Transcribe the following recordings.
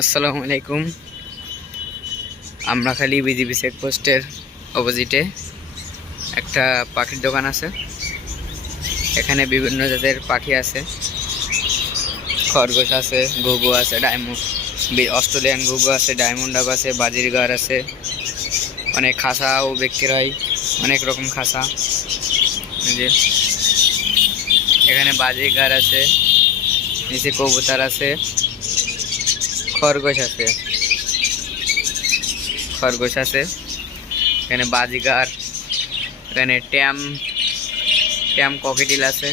আসসালামু আলাইকুম। আমরা খালি বিজিবি চেকপোস্টের অপোজিটে একটা পাখির দোকান আছে। এখানে বিভিন্ন জাতের পাখি আছে, খরগোশ আছে, ঘুঘু আছে, অস্ট্রেলিয়ান ঘুঘু আছে, ডায়মন্ড ডাব আছে, বাজিরগার আছে, অনেক খাঁচাও বিক্রি হয়, অনেক রকম খাঁচা। যে এখানে বাজিরগার আছে, নিচে কবুতর আছে, খরগোশ আছে, এখানে বাজিগার, এখানে ট্যাম ককেটিল আছে,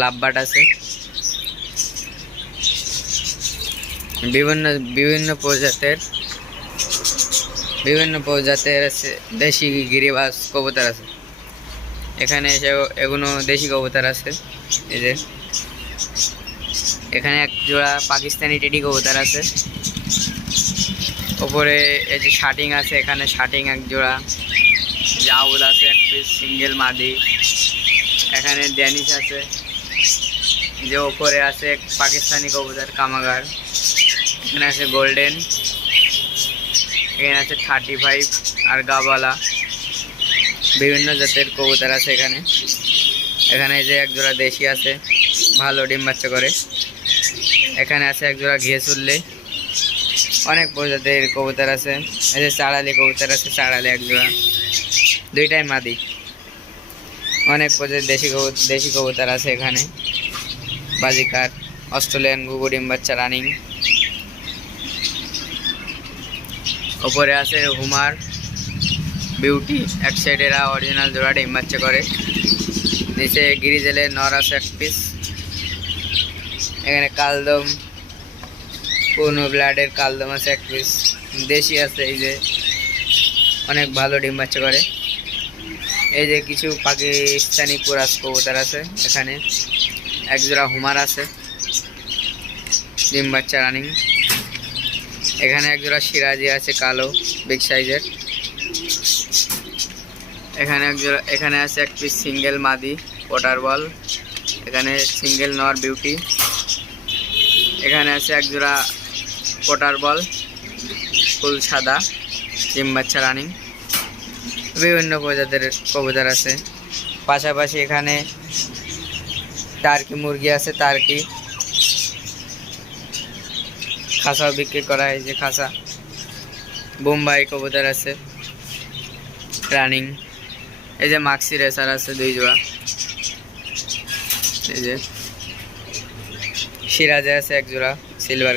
লাভবার্ড আছে, বিভিন্ন বিভিন্ন প্রজাতের আছে, দেশি গিরিবাজ কবুতর আছে। এখানে এগুলো দেশি কবুতর আছে। এই যে এখানে এক জোড়া পাকিস্তানি টেডি কবুতর আছে। ওপরে এই যে শাটিং আছে, এখানে শাটিং এক জোড়া, জাউল আছে এক পিস সিঙ্গেল মাদি, এখানে ড্যানিশ আছে, যে ওপরে আছে পাকিস্তানি কবুতর কামাগার, এখানে আছে গোল্ডেন, এখানে আছে 35 আর গাবালা, বিভিন্ন জাতের কবুতর আছে এখানে। এখানে যে এক জোড়া দেশি আছে, ভালো ডিম বাচ্চা করে। এখানে আছে এক জোড়া ঘিয়েচুল্লি, অনেক প্রজাতির কবুতর আছে। এই যে চাড়ালি কবুতর আছে, চাড়ালি এক জোড়া, দুইটাই মাদি। অনেক প্রজাতির দেশি কবুতর আছে এখানে। বাজিকার, অস্ট্রেলিয়ান ঘুঘু ডিম বাচ্চা রানিং। ওপরে আছে হুমার, বিউটি, এক সাইডেরা অরিজিনাল জোড়া ডিম বাচ্চা করে। নিচে গিরিজেলের নর আছে এক পিস। এখানে কালদম, কোনো ব্লাডের কালদম আছে এক পিস, দেশি আছে। এই যে অনেক ভালো ডিম বাচ্চা করে। এই যে কিছু পাকিস্তানি কুরাস কবুতর আছে এখানে। এক জোড়া হুমার আছে, ডিম বাচ্চা রানিং। এখানে এক জোড়া সিরাজি আছে কালো, বিগ সাইজের। এখানে আছে এক পিস সিঙ্গেল মাদি ওয়াটার বল। এখানে সিঙ্গেল নর বিউটি। এখানে আছে এক জোড়া কোটার বল ফুল সাদা, ডিম বাচ্চা রানিং। বিভিন্ন প্রজাতির কবুতর আছে। পাশাপাশি এখানে টার্কি মুরগি আছে, টার্কি খাঁচাও বিক্রি করা হয়। যে খাঁচা বোম্বাই কবুতর আছে রানিং। এই যে মাক্সি রেসার আছে 2 জোড়া। এই যে সিরাজে আছে এক জোড়া সিলভার।